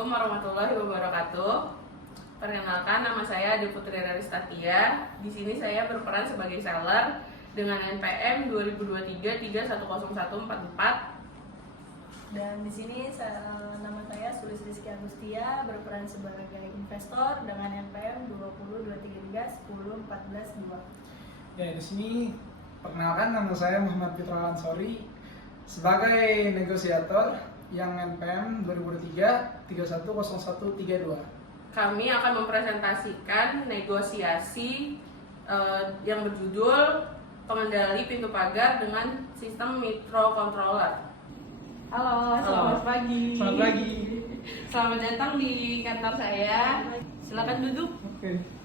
Assalamualaikum warahmatullahi wabarakatuh. Perkenalkan, nama saya Ade Putri Raristatia. Di sini saya berperan sebagai seller dengan NPM 2023310144. Dan di sini nama saya Sulis Rizky Agustia, berperan sebagai investor dengan NPM 202331014 2. Ya, di sini perkenalkan, nama saya Muhammad Fitra Ansori sebagai negosiator yang NPM 2023310132. Kami akan mempresentasikan negosiasi yang berjudul pengendali pintu pagar dengan sistem microcontroller. Halo, selamat pagi. Selamat pagi. Selamat datang di kantor saya. Silakan duduk. Oke.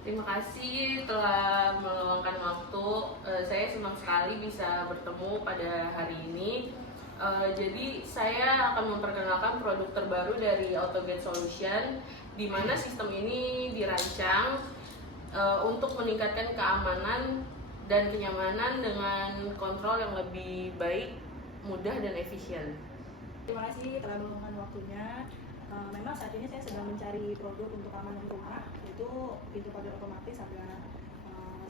Terima kasih telah meluangkan waktu. Saya senang sekali bisa bertemu pada hari ini. Jadi saya akan memperkenalkan produk terbaru dari AutoGate Solution, di mana sistem ini dirancang untuk meningkatkan keamanan dan kenyamanan dengan kontrol yang lebih baik, mudah dan efisien. Terima kasih telah meluangkan waktunya. Memang saat ini saya sedang mencari produk untuk keamanan rumah, yaitu pintu pagar otomatis agar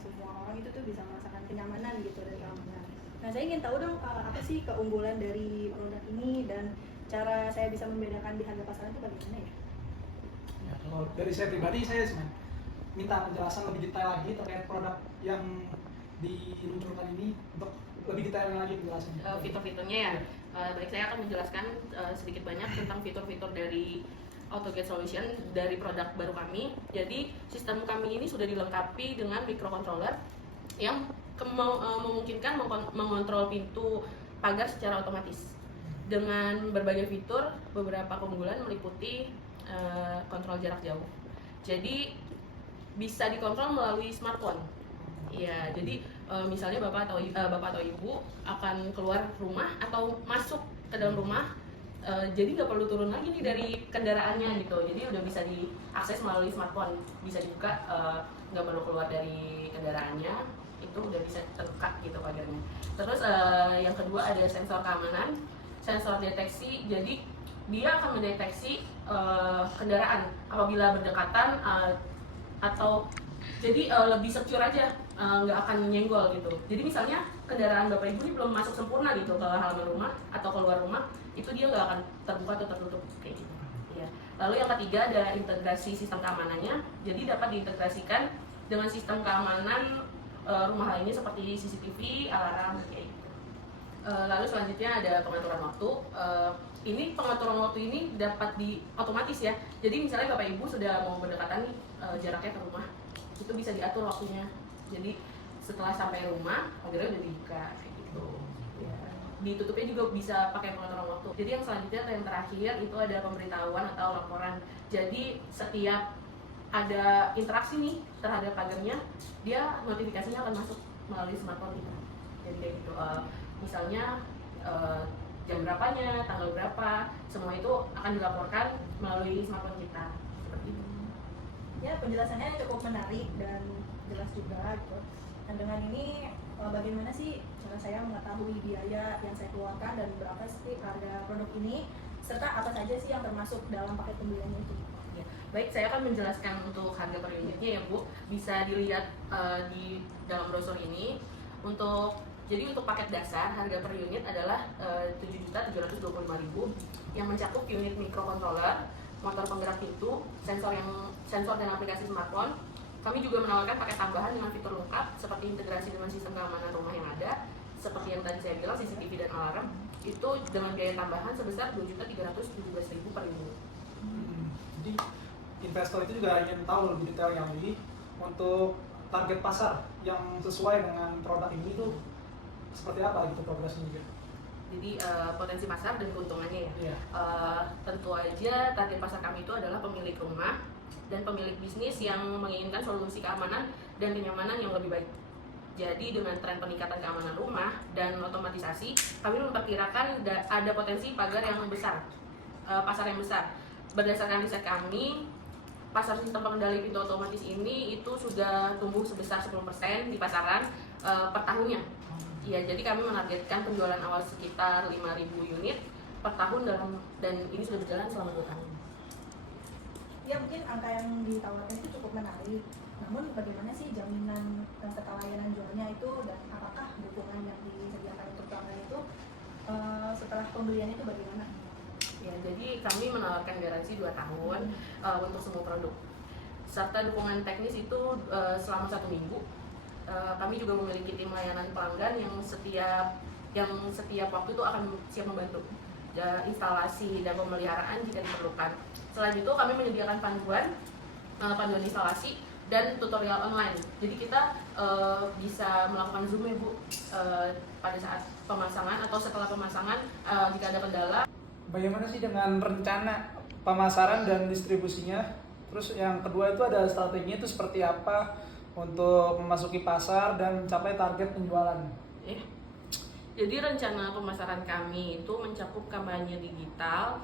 semua orang itu tuh bisa merasakan kenyamanan gitu dan keamanan. Nah, saya ingin tahu dong apa sih keunggulan dari produk ini dan cara saya bisa membedakan di harga pasaran itu bagaimana ya? Ya, kalau dari saya pribadi, saya cuma minta penjelasan lebih detail lagi terkait produk yang diluncurkan ini, untuk lebih detail lagi penjelasannya. Fitur-fiturnya ya. Baik, saya akan menjelaskan sedikit banyak tentang fitur-fitur dari AutoGate Solution dari produk baru kami. Jadi sistem kami ini sudah dilengkapi dengan microcontroller yang memungkinkan mengontrol pintu pagar secara otomatis dengan berbagai fitur. Beberapa keunggulan meliputi kontrol jarak jauh. Jadi bisa dikontrol melalui smartphone. Ya, jadi misalnya bapak atau ibu akan keluar rumah atau masuk ke dalam rumah, jadi nggak perlu turun lagi nih dari kendaraannya gitu. Jadi udah bisa diakses melalui smartphone, bisa dibuka, nggak perlu keluar dari kendaraannya, itu udah bisa terbuka gitu pagarnya. Terus yang kedua ada sensor keamanan, sensor deteksi. Jadi dia akan mendeteksi kendaraan apabila berdekatan atau jadi lebih secure aja, nggak akan nyenggol gitu. Jadi misalnya kendaraan bapak ibu ini belum masuk sempurna gitu ke halaman rumah atau keluar rumah, itu dia nggak akan terbuka atau tertutup kayak gitu. Ya. Lalu yang ketiga ada integrasi sistem keamanannya. Jadi dapat diintegrasikan dengan sistem keamanan rumah lainnya seperti CCTV, alarm kayak gitu. Lalu selanjutnya ada pengaturan waktu. Ini pengaturan waktu ini dapat otomatis ya. Jadi misalnya bapak ibu sudah mau berdekatan nih, jaraknya ke rumah, itu bisa diatur waktunya. Jadi setelah sampai rumah pagarnya udah dibuka kayak gitu ya. Ditutupnya juga bisa pakai pengaturan waktu. Jadi yang selanjutnya atau yang terakhir itu ada pemberitahuan atau laporan. Jadi setiap ada interaksi nih terhadap pagarnya, dia notifikasinya akan masuk melalui smartphone kita. Jadi kayak gitu, misalnya jam berapanya, tanggal berapa, semua itu akan dilaporkan melalui smartphone kita seperti itu. Ya, penjelasannya cukup menarik dan jelas juga gitu. Dan dengan ini bagaimana sih cara saya mengetahui biaya yang saya keluarkan dan berapa sih harga produk ini, serta apa saja sih yang termasuk dalam paket pembeliannya itu? Ya, baik, saya akan menjelaskan untuk harga per unitnya ya Bu. Bisa dilihat di dalam brosur ini. Jadi untuk paket dasar harga per unit adalah 7.725.000 yang mencakup unit microcontroller, motor penggerak pintu, sensor dan aplikasi smartphone. Kami juga menawarkan paket tambahan dengan fitur lengkap seperti integrasi dengan sistem keamanan rumah yang ada, seperti yang tadi saya bilang CCTV dan alarm, itu dengan biaya tambahan sebesar 2.317.000 per unit. Jadi investor itu juga ingin tahu lebih detailnya lagi untuk target pasar yang sesuai dengan produk ini tuh seperti apa gitu progresnya juga. Jadi potensi pasar dan keuntungannya ya. Yeah. Tentu aja target pasar kami itu adalah pemilik rumah dan pemilik bisnis yang menginginkan solusi keamanan dan kenyamanan yang lebih baik. Jadi dengan tren peningkatan keamanan rumah dan otomatisasi, kami memperkirakan ada potensi pagar yang besar, pasar yang besar. Berdasarkan riset kami, pasar sistem pengendali pintu otomatis ini itu sudah tumbuh sebesar 10% di pasaran per tahunnya. Iya, jadi kami menargetkan penjualan awal sekitar 5.000 unit per tahun dan ini sudah berjalan selama 2 tahun. Ya mungkin angka yang ditawarkan itu cukup menarik. Namun bagaimana sih jaminan serta layanan jualnya itu, dan apakah dukungan yang disediakan untuk pelanggan itu setelah pembelian itu bagaimana? Ya, jadi kami menawarkan garansi 2 tahun untuk semua produk. Serta dukungan teknis itu selama 1 minggu. Kami juga memiliki tim layanan pelanggan yang setiap waktu itu akan siap membantu instalasi dan pemeliharaan jika diperlukan. Selain itu kami menyediakan panduan instalasi dan tutorial online. Jadi kita bisa melakukan Zoom ya Bu pada saat pemasangan atau setelah pemasangan jika ada kendala. Bagaimana sih dengan rencana pemasaran dan distribusinya? Terus yang kedua itu ada strateginya itu seperti apa untuk memasuki pasar dan mencapai target penjualan? Jadi rencana pemasaran kami itu mencakup kampanye digital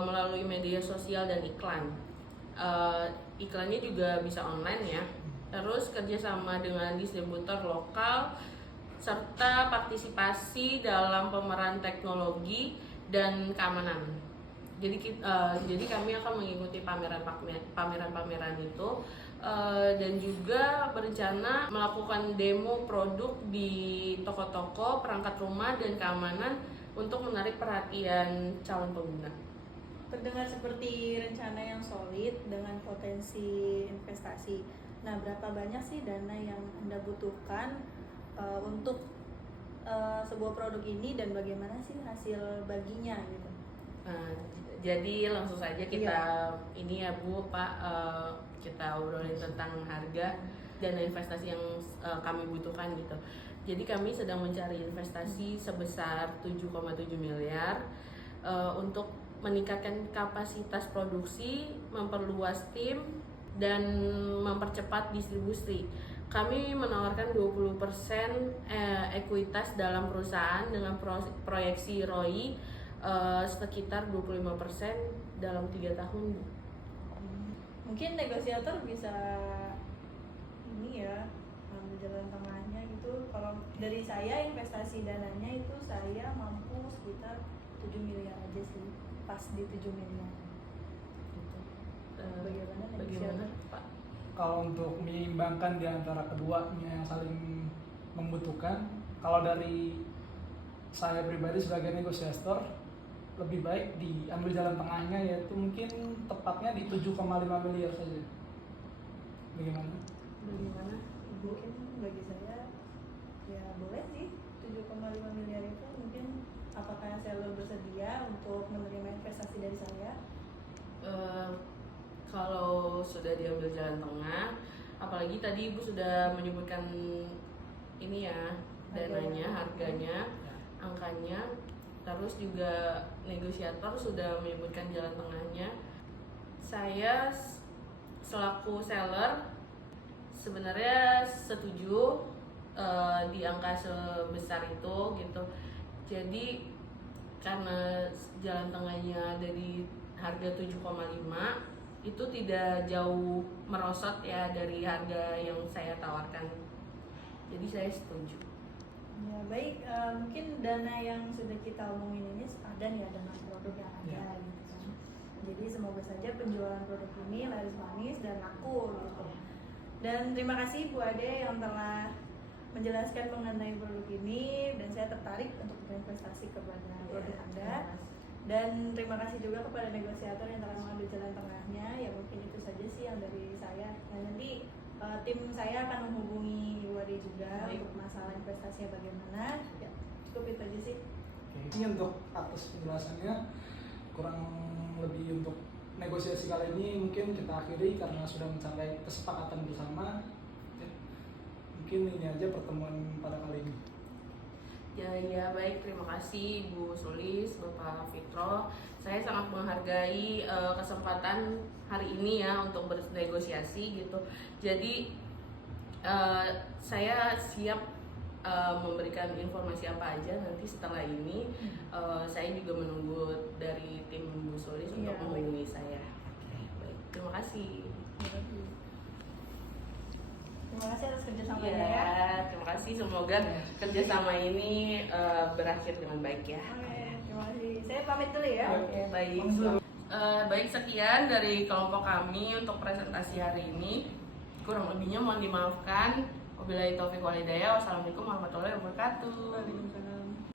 melalui media sosial dan iklan. Iklannya juga bisa online ya. Terus kerjasama dengan distributor lokal serta partisipasi dalam pemeran teknologi dan keamanan. Jadi kami akan mengikuti pameran-pameran itu dan juga berencana melakukan demo produk di toko-toko, perangkat rumah dan keamanan untuk menarik perhatian calon pengguna. Terdengar seperti rencana yang solid dengan potensi investasi. Nah, berapa banyak sih dana yang Anda butuhkan untuk sebuah produk ini, dan bagaimana sih hasil baginya gitu? Jadi langsung saja kita ini ya Bu Pak, kita obrolin tentang harga dan investasi yang kami butuhkan gitu. Jadi kami sedang mencari investasi sebesar 7,7 miliar untuk meningkatkan kapasitas produksi, memperluas tim, dan mempercepat distribusi. Kami menawarkan 20% ekuitas dalam perusahaan dengan proyeksi ROI sekitar 25% dalam 3 tahun. Mungkin negosiator bisa ini ya, ambil jalan tengahnya gitu. Kalau dari saya investasi dananya itu saya mampu sekitar 7 miliar aja sih, pas di 7 miliar gitu. Bagaimana negosiator? Pak? Kalau untuk menyeimbangkan di antara keduanya yang saling membutuhkan, kalau dari saya pribadi sebagai negosiator, lebih baik diambil jalan tengahnya, yaitu mungkin tepatnya di 7,5 miliar saja. Bagaimana? Mungkin bagi saya ya boleh sih 7,5 miliar itu. Mungkin apakah seller bersedia untuk menerima investasi dari saya? Kalau sudah diambil jalan tengah, apalagi tadi Ibu sudah menyebutkan ini ya, dananya, harganya, angkanya, terus juga negosiator sudah menyebutkan jalan tengahnya. Saya selaku seller sebenarnya setuju di angka sebesar itu gitu. Jadi karena jalan tengahnya ada di harga 7,5, itu tidak jauh merosot ya dari harga yang saya tawarkan. Jadi saya setuju. Ya baik, mungkin dana yang sudah kita omongin ini sepadan ya dengan produk yang ada gitu kan. Jadi semoga saja penjualan produk ini laris manis dan laku gitu. Dan terima kasih Bu Ade yang telah menjelaskan mengenai produk ini, dan saya tertarik untuk berinvestasi kepada produk Anda. Dan terima kasih juga kepada negosiator yang telah mengambil jalan tengahnya. Ya mungkin itu saja sih yang dari saya. Nah, nanti tim saya akan menghubungi Ibu Ade juga untuk masalah investasinya bagaimana. Ya, cukup itu aja sih. Oke, ini untuk atas penjelasannya. Kurang lebih untuk negosiasi kali ini mungkin kita akhiri karena sudah mencapai kesepakatan bersama. Mungkin ini aja pertemuan pada kali ini. Ya baik, terima kasih Bu Sulis, Bapak Fitro. Saya sangat menghargai kesempatan hari ini ya untuk bernegosiasi gitu. Jadi saya siap memberikan informasi apa aja nanti setelah ini. Saya juga menunggu dari tim Bu Sulis untuk menghubungi saya. Oke, baik, terima kasih. Terima kasih atas kerjasamanya ya. Ya, terima kasih. Semoga kerjasama ini berakhir dengan baik ya. Oke, terima kasih. Saya pamit dulu ya. Oke, baik. Baik, sekian dari kelompok kami untuk presentasi hari ini. Kurang lebihnya mohon dimaafkan. Wabillahi taufiq wal hidayah. Wassalamualaikum warahmatullahi wabarakatuh. Waalaikumsalam.